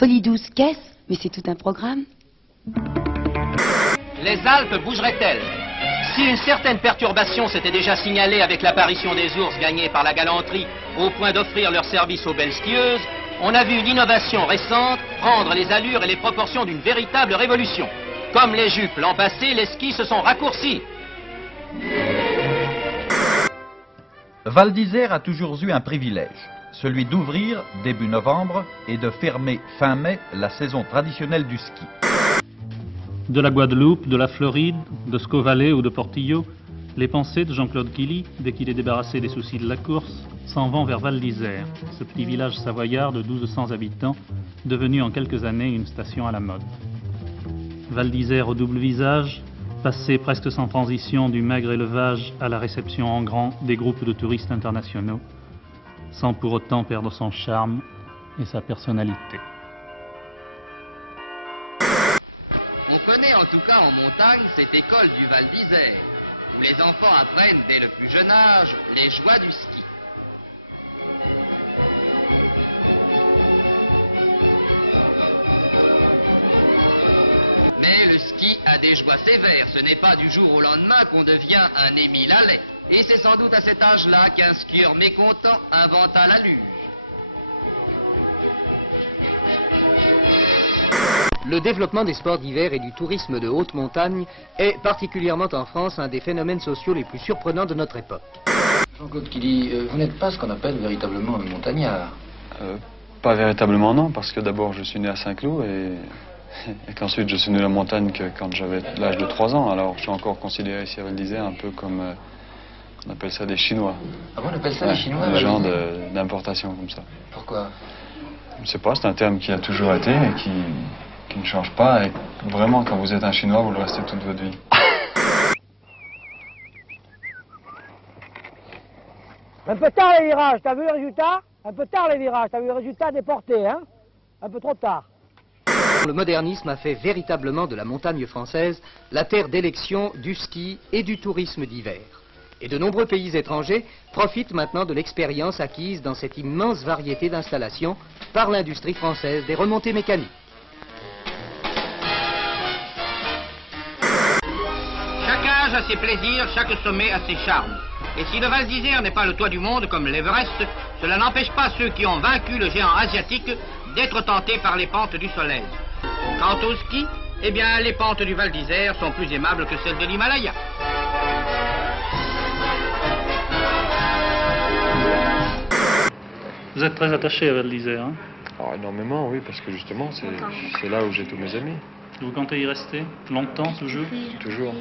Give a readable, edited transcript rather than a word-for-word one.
Folie douce, qu'est-ce? Mais c'est tout un programme. Les Alpes bougeraient-elles? Si une certaine perturbation s'était déjà signalée avec l'apparition des ours gagnés par la galanterie au point d'offrir leur service aux belles skieuses, on a vu l'innovation récente prendre les allures et les proportions d'une véritable révolution. Comme les jupes l'an passé, les skis se sont raccourcis. Val d'Isère a toujours eu un privilège, celui d'ouvrir début novembre et de fermer fin mai la saison traditionnelle du ski. De la Guadeloupe, de la Floride, de Squaw Valley ou de Portillo, les pensées de Jean-Claude Killy, dès qu'il est débarrassé des soucis de la course, s'en vont vers Val d'Isère, ce petit village savoyard de 1200 habitants, devenu en quelques années une station à la mode. Val d'Isère au double visage, passé presque sans transition du maigre élevage à la réception en grand des groupes de touristes internationaux, sans pour autant perdre son charme et sa personnalité. On connaît en tout cas en montagne cette école du Val d'Isère, où les enfants apprennent dès le plus jeune âge les joies du ski. Mais le ski a des joies sévères, ce n'est pas du jour au lendemain qu'on devient un Émile Allais. Et c'est sans doute à cet âge-là qu'un skieur mécontent inventa la luge. Le développement des sports d'hiver et du tourisme de haute montagne est, particulièrement en France, un des phénomènes sociaux les plus surprenants de notre époque. Jean-Claude Killy, vous n'êtes pas ce qu'on appelle véritablement un montagnard. Pas véritablement non, parce que d'abord je suis né à Saint-Cloud et qu'ensuite je suis né à la montagne que quand j'avais l'âge de 3 ans. Alors je suis encore considéré ici à Val d'Isère un peu comme, on appelle ça des Chinois. Ah bon, on appelle ça des Chinois? Des gens d'importation comme ça. Pourquoi? Je ne sais pas, c'est un terme qui a toujours été et qui ne change pas. Et vraiment, quand vous êtes un Chinois, vous le restez toute votre vie. Un peu tard les virages, t'as vu le résultat? Un peu tard les virages, t'as vu le résultat déporté, hein? Un peu trop tard. Le modernisme a fait véritablement de la montagne française la terre d'élection du ski et du tourisme d'hiver. Et de nombreux pays étrangers profitent maintenant de l'expérience acquise dans cette immense variété d'installations par l'industrie française des remontées mécaniques. Chaque âge a ses plaisirs, chaque sommet a ses charmes. Et si le Val d'Isère n'est pas le toit du monde comme l'Everest, cela n'empêche pas ceux qui ont vaincu le géant asiatique d'être tentés par les pentes du soleil. Quant au ski, eh bien les pentes du Val d'Isère sont plus aimables que celles de l'Himalaya. Vous êtes très attaché à Val d'Isère, hein? Alors, énormément, oui, parce que justement, c'est là où j'ai tous mes amis. Vous comptez y rester longtemps, toujours? Toujours.